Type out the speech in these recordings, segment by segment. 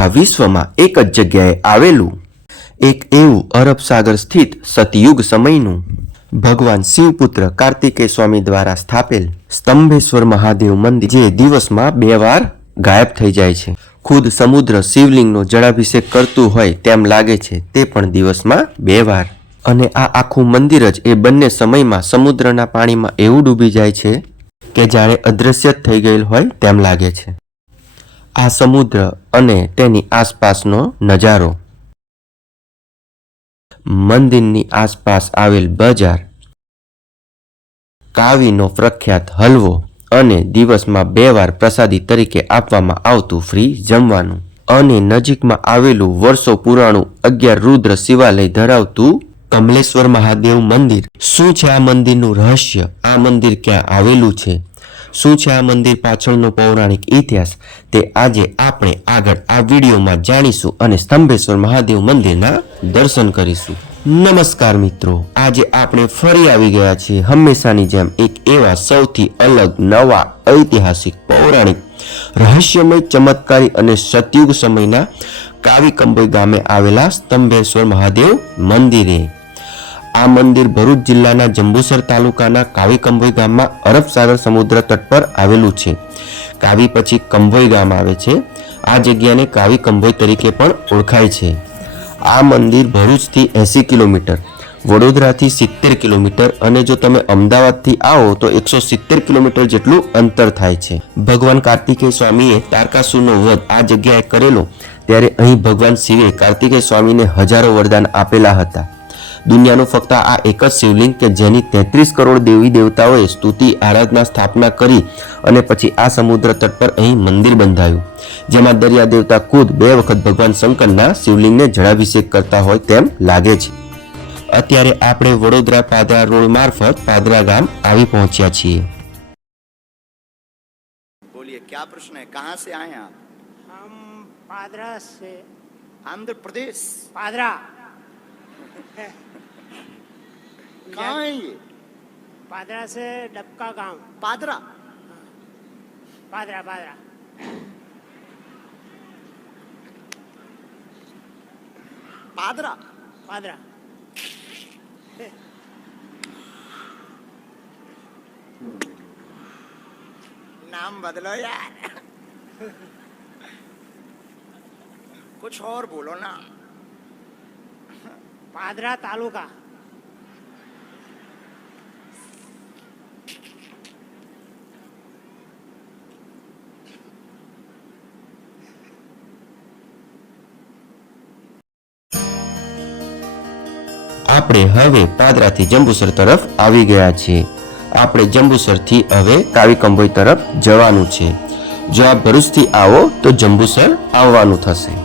આખા વિશ્વમાં એક જ જગ્યાએ આવેલું એક એવું અરબ સાગર સ્થિત સતયુગ સમયનું ભગવાન શિવપુત્ર કાર્તિકેય સ્વામી દ્વારા સ્થાપેલ સ્તંભેશ્વર મહાદેવ મંદિર, જે દિવસમાં 2 વાર ગાયબ થઈ જાય છે. ખુદ સમુદ્ર શિવલિંગનો જળાભિષેક કરતું હોય તેમ લાગે છે, તે પણ દિવસમાં 2 વાર. અને આ આખું મંદિર જ એ બંને સમયમાં સમુદ્રના પાણીમાં એવું ડૂબી જાય છે કે જાણે અદૃશ્ય થઈ ગયેલ હોય તેમ લાગે છે. આ સમુદ્ર અને તેની આસપાસનો નજારો, મંદિરની આસપાસ આવેલ બજાર, કાવીનો પ્રખ્યાત હલવો અને દિવસમાં 2 વાર પ્રસાદી તરીકે આપવામાં આવતું ફ્રી જમવાનું, અને નજીકમાં આવેલું વર્ષો પુરાણું 11 રુદ્ર શિવાલય ધરાવતું કમલેશ્વર મહાદેવ મંદિર. શું છે આ મંદિરનું રહસ્ય? આ મંદિર ક્યાં આવેલું છે? શું છે આ મંદિર પાછળનો પૌરાણિક ઇતિહાસ? તે આજે આપણે આગળ આ વિડીયોમાં જાણીશું અને સ્તંભેશ્વર મહાદેવ મંદિરના દર્શન કરીશું. નમસ્કાર મિત્રો, આજે આપણે ફરી આવી ગયા છીએ હંમેશાની જેમ એક એવા સૌથી અલગ, નવા, ઐતિહાસિક, પૌરાણિક, રહસ્યમય, ચમત્કારી અને સતયુગ સમયના કાવી કંબોઈ ગામે આવેલા સ્તંભેશ્વર મહાદેવ મંદિરે. આ મંદિર ભરૂચ જિલ્લાના જંબુસર તાલુકાના કાવી કંબોઈ ગામમાં અરબ સાગર સમુદ્ર તટ પર આવેલું છે. કાવી પછી કંબોઈ ગામ આવે છે. આ જગ્યાને કાવી કંબોઈ તરીકે પણ ઓળખાય છે. આ મંદિર ભરૂચથી 80 કિલોમીટર, વડોદરાથી 70 કિલોમીટર અને જો તમે અમદાવાદથી આવો તો 170 કિલોમીટર જેટલું અંતર થાય છે. ભગવાન કાર્તિકેય સ્વામીએ તારકાસુરનો વધ આ જગ્યાએ કરેલો ત્યારે અહીં ભગવાન શિવે કાર્તિકેય સ્વામીને હજારો વરદાન આપેલા હતા. દુનિયાનું ફક્ત આ એક જ શિવલિંગ કે જેની 33 કરોડ દેવી દેવતાઓએ સ્તુતિ, આરાધના, સ્થાપના કરી અને પછી આ સમુદ્ર તટ પર અહીં મંદિર બંધાયું, જેમાં દરિયા દેવતા ખુદ 2 વખત ભગવાન શંકરના શિવલિંગને જળાભિષેક કરતા હોય તેમ લાગે છે. અત્યારે આપણે વડોદરા પાદરા રોડ મારફત પાદરા ગામ આવી પહોંચ્યા છીએ. बोलिए क्या प्रश्न है, कहाँ से आए आप? हम पादरा से। आंध्र प्रदेश? पादरा। कहाँ है ये? पादरा से डबका गांव। पादरा? पादरा पादरा। पादरा? पादरा। नाम बदलो यार। कुछ और बोलो ना। पादरा तालुका। આપણે હવે પાદરાથી જંબુસર તરફ આવી ગયા છીએ. આપણે જંબુસરથી હવે કાવી કંબોઈ તરફ જવાનું છે. જો આપ ભરૂચથી આવો તો જંબુસર આવવાનું થશે.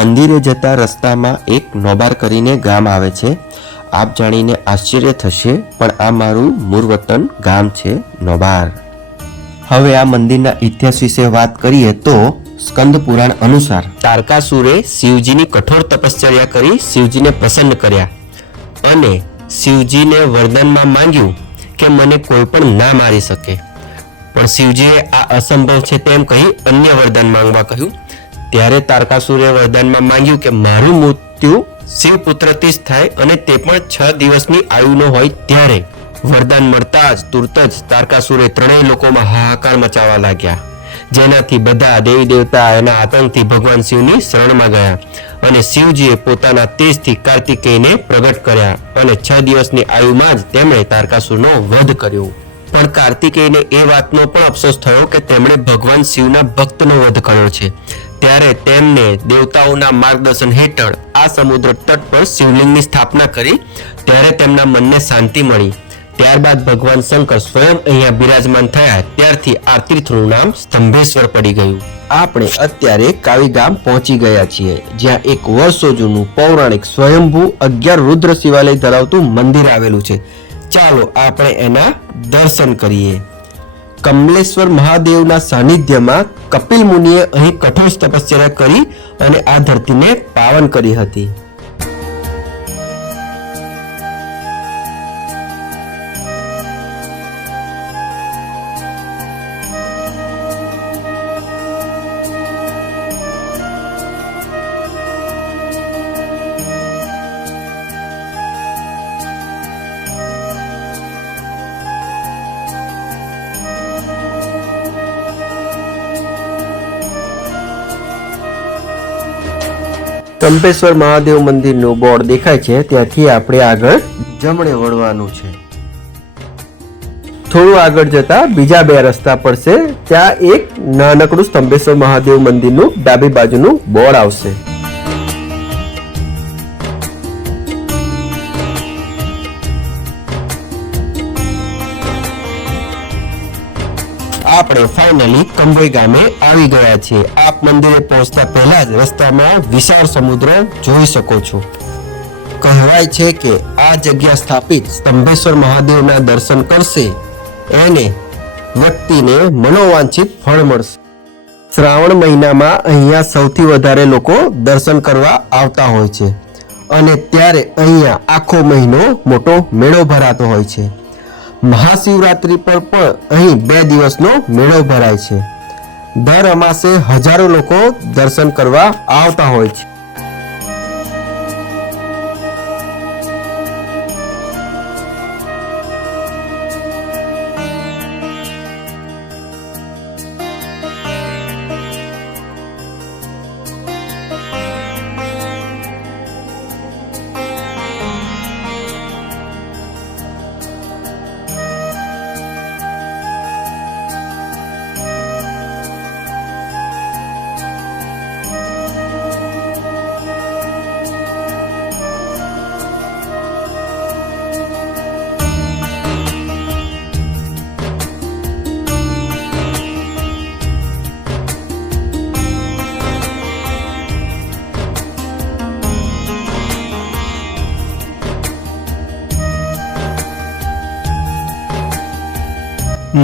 મંદિરે જતા રસ્તામાં એક નોબાર કરીને ગામ આવે છે. આપ જાણીને આશ્ચર્ય થશે, પણ આ મારું મૂળ વતન ગામ છે નોબાર. હવે આ મંદિરના ઇતિહાસ વિશે વાત કરીએ તો સ્કંદ પુરાણ અનુસાર તારકાસુરે શિવજીની કઠોર તપશ્ચર્યા કરી શિવજીને પ્રસન્ન કર્યા અને શિવજીને વરદાનમાં માંગ્યું કે મને કોઈ પણ ના મારી શકે. પણ શિવજીએ આ અસંભવ છે તેમ કહી અન્ય વરદાન માંગવા કહ્યું. ત્યારે તારકાસુરે વરદાનમાં માંગ્યું કે મારું મૃત્યુ શિવપુત્રથી જ થાય અને તે પણ 6 દિવસની આયુનો હોય ત્યારે. વરદાન મળતા જ તુરત જ તારકાસુરે 3 લોકોમાં હાહાકાર મચાવવા લાગ્યા, જેનાથી બધા દેવી દેવતા એના આતંકથી ભગવાન શિવની શરણમાં ગયા અને શિવજીએ પોતાના તેજથી કાર્તિકેયને પ્રગટ કર્યા અને 6 દિવસની આયુમાં જ તેમણે તારકાસુરનો વધ કર્યો. પણ કાર્તિકેયને એ વાતનો પણ અફસોસ થયો કે તેમણે ભગવાન શિવના ભક્તનો વધ કર્યો છે. ત્યારે તેમને દેવતાઓના માર્ગદર્શન હેઠળ આ સમુદ્ર તટ પર શિવલિંગની સ્થાપના કરી ત્યારે તેમના મનને શાંતિ મળી. ત્યારબાદ ભગવાન શંકર સ્વયં અહીંયા બિરાજમાન થયા, ત્યારથી આ તીર્થનું નામ સ્તંભેશ્વર પડી ગયું. આપણે અત્યારે કાવી ગામ પહોંચી ગયા છીએ, જ્યાં એક વર્ષો જૂનું પૌરાણિક સ્વયંભૂ 11 રુદ્ર શિવાલય ધરાવતું મંદિર આવેલું છે. ચાલો આપણે એના દર્શન કરીએ. કમલેશ્વર મહાદેવના સાનિધ્યમાં કપિલ મુનિએ અહીં કઠોર તપસ્યા કરી અને આ ધરતીને પાવન કરી હતી. કંપેશ્વર મહાદેવ મંદિરનું બોર્ડ દેખાય છે, ત્યાંથી આપણે આગળ જમણે વળવાનું છે. થોડું આગળ જતા બીજા 2 રસ્તા પડશે, ત્યાં એક નાનકડું સ્તંભેશ્વર મહાદેવ મંદિરનું ડાબી બાજુનું બોર્ડ આવશે. આપણે ફાઇનલી કંભોઈ ગામે આવી ગયા છીએ. આપ મંદિરે પહોંચતા પહેલા જ રસ્તામાં વિશાળ સમુદ્ર જોઈ શકો છો. કહેવાય છે કે આ જગ્યા સ્થાપિત સ્તંભેશ્વર મહાદેવના દર્શન કરશે એને વ્યક્તિને મનોવાંછિત ફળ મળશે. શ્રાવણ મહિનામાં અહીંયા સૌથી વધારે લોકો દર્શન કરવા આવતા હોય છે અને ત્યારે અહીંયા આખો મહિનો મોટો મેળો ભરાતો હોય છે. મહાશિવરાત્રિ પર પણ અહીં 2 દિવસનો મેળો ભરાય છે. દર અમાસે હજારો લોકો દર્શન કરવા આવતા હોય છે.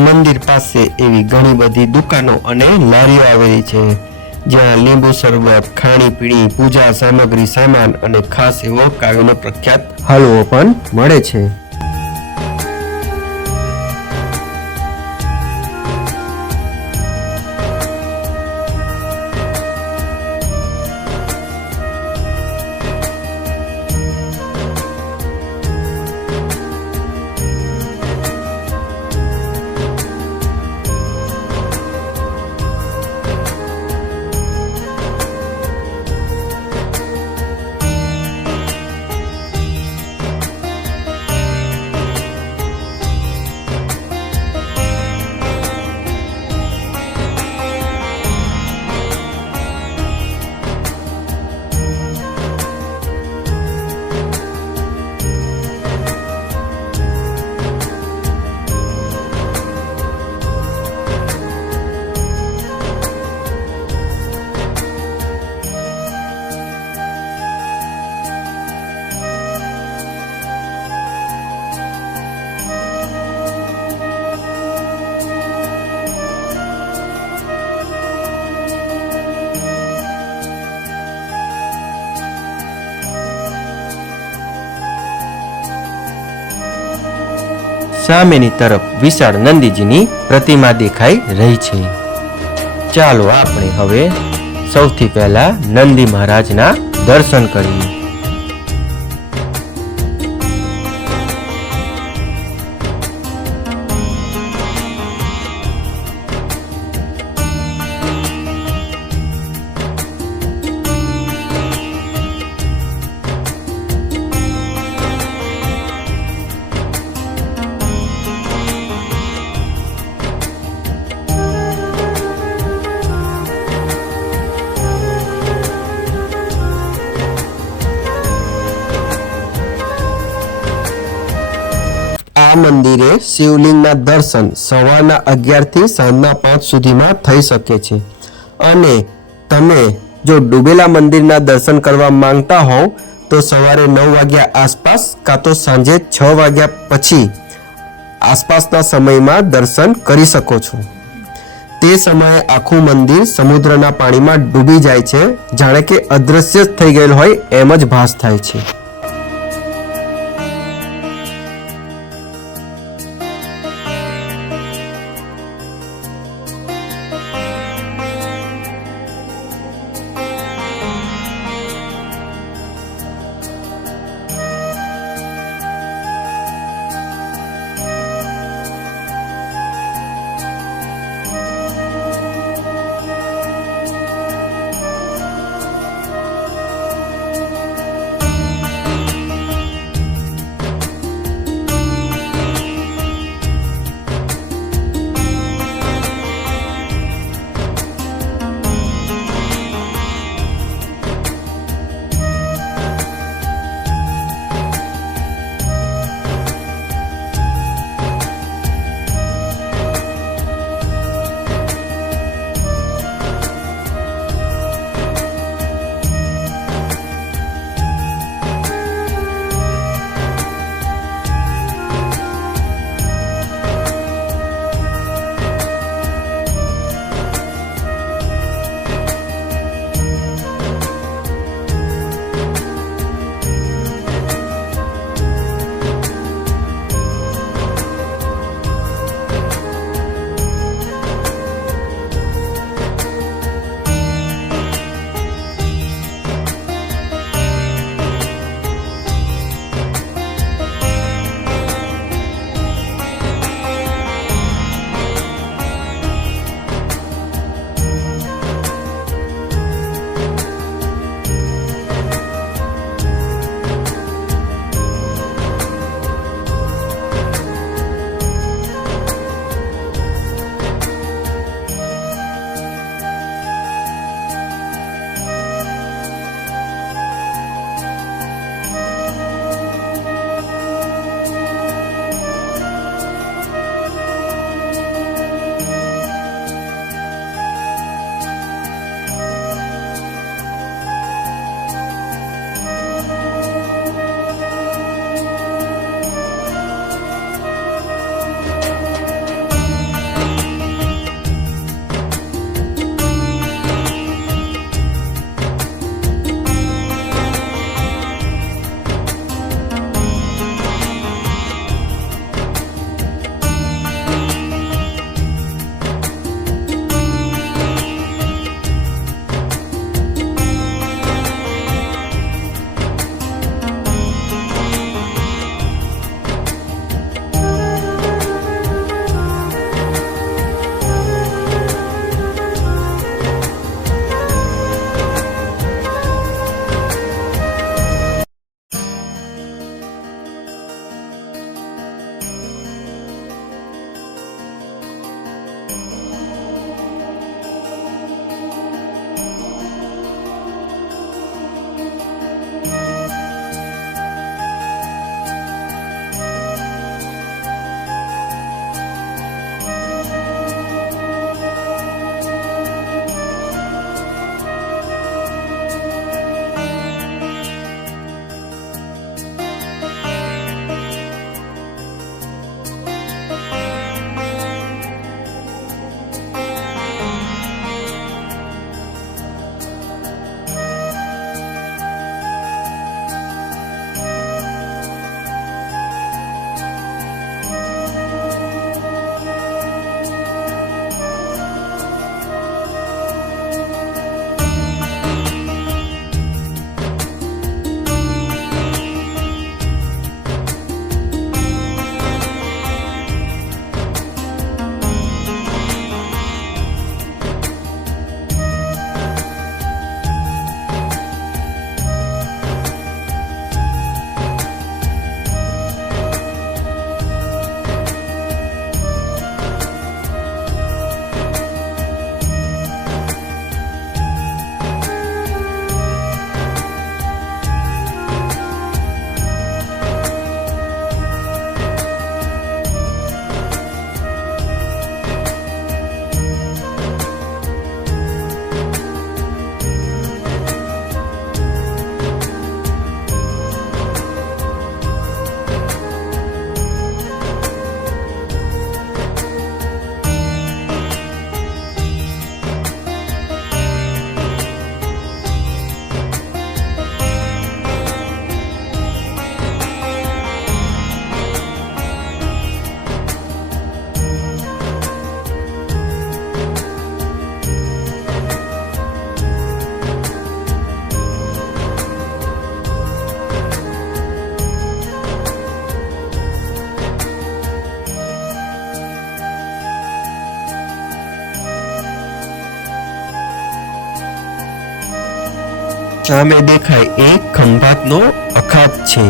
મંદિર પાસે એવી ઘણી બધી દુકાનો અને લારીઓ આવેલી છે, જ્યાં લીંબુ શરબત, ખાણીપીણી, પૂજા સામગ્રી, સામાન અને ખાસ એવો કાવ્યનો પ્રખ્યાત હલવો પણ મળે છે. સામેની તરફ વિશાળ નંદીજીની પ્રતિમા દેખાઈ રહી છે. ચાલો આપણે હવે સૌથી પહેલા નંદી મહારાજના દર્શન કરીએ. આ મંદિરે શિવલિંગના દર્શન સવારના 11 થી સાંજના 5 સુધીમાં થઈ શકે છે અને તમે જો ડૂબેલા મંદિરના દર્શન કરવા માંગતા હોવ તો સવારે 9 વાગ્યા આસપાસ કાં તો સાંજે 6 વાગ્યા પછી આસપાસના સમયમાં દર્શન કરી શકો છો. તે સમયે આખું મંદિર સમુદ્રના પાણીમાં ડૂબી જાય છે, જાણે કે અદૃશ્ય જ થઈ ગયેલ હોય એમ જ ભાસ થાય છે. સામે દેખાય એ ખંભાતનો અખાત છે.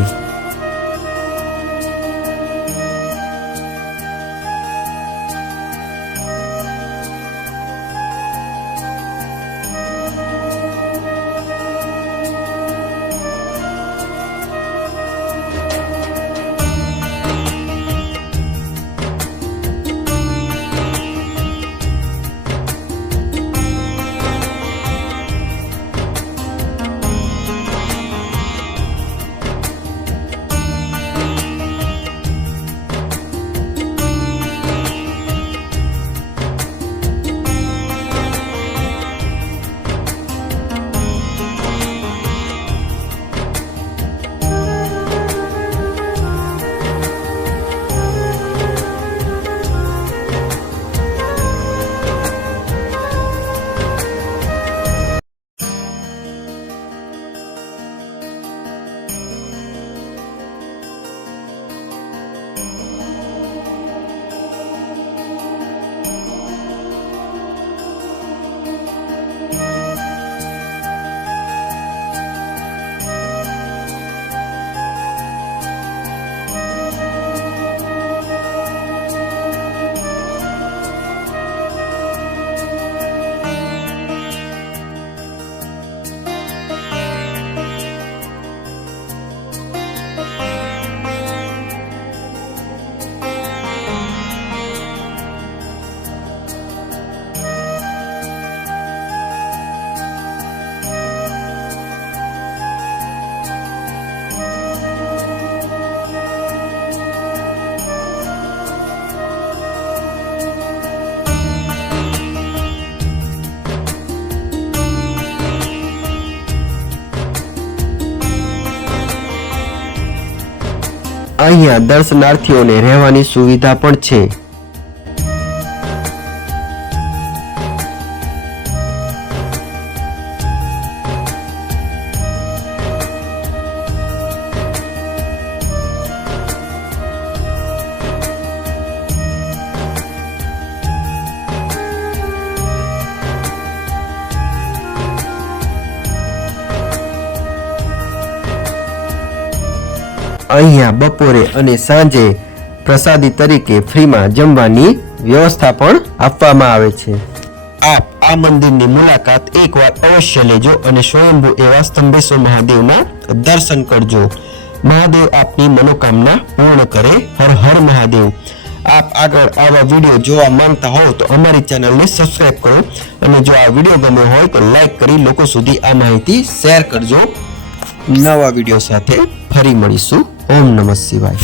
અહીંયા દર્શનાર્થીઓને રહેવાની સુવિધા પણ છે. અહીંયા બપોરે અને સાંજે પ્રસાદી તરીકે ફ્રીમાં જમવાની વ્યવસ્થા પણ આપવામાં આવે છે. આપ આ મંદિરની મુલાકાત એકવાર અવશ્ય લેજો અને સ્વયંભૂ એવા સ્તંભેશ્વર મહાદેવના દર્શન કરજો. મહાદેવ આપની મનોકામના પૂર્ણ કરે. હર હર મહાદેવ. આપ આગળ આવા વિડીયો જોવા માંગતા હો તો અમારી ચેનલને સબસ્ક્રાઇબ કરો અને જો આ વિડીયો ગમ્યો હોય તો લાઈક કરી લોકો સુધી આ માહિતી શેર કરજો. નવા વિડીયો સાથે ફરી મળીશું. ઓમ નમઃ શિવાય.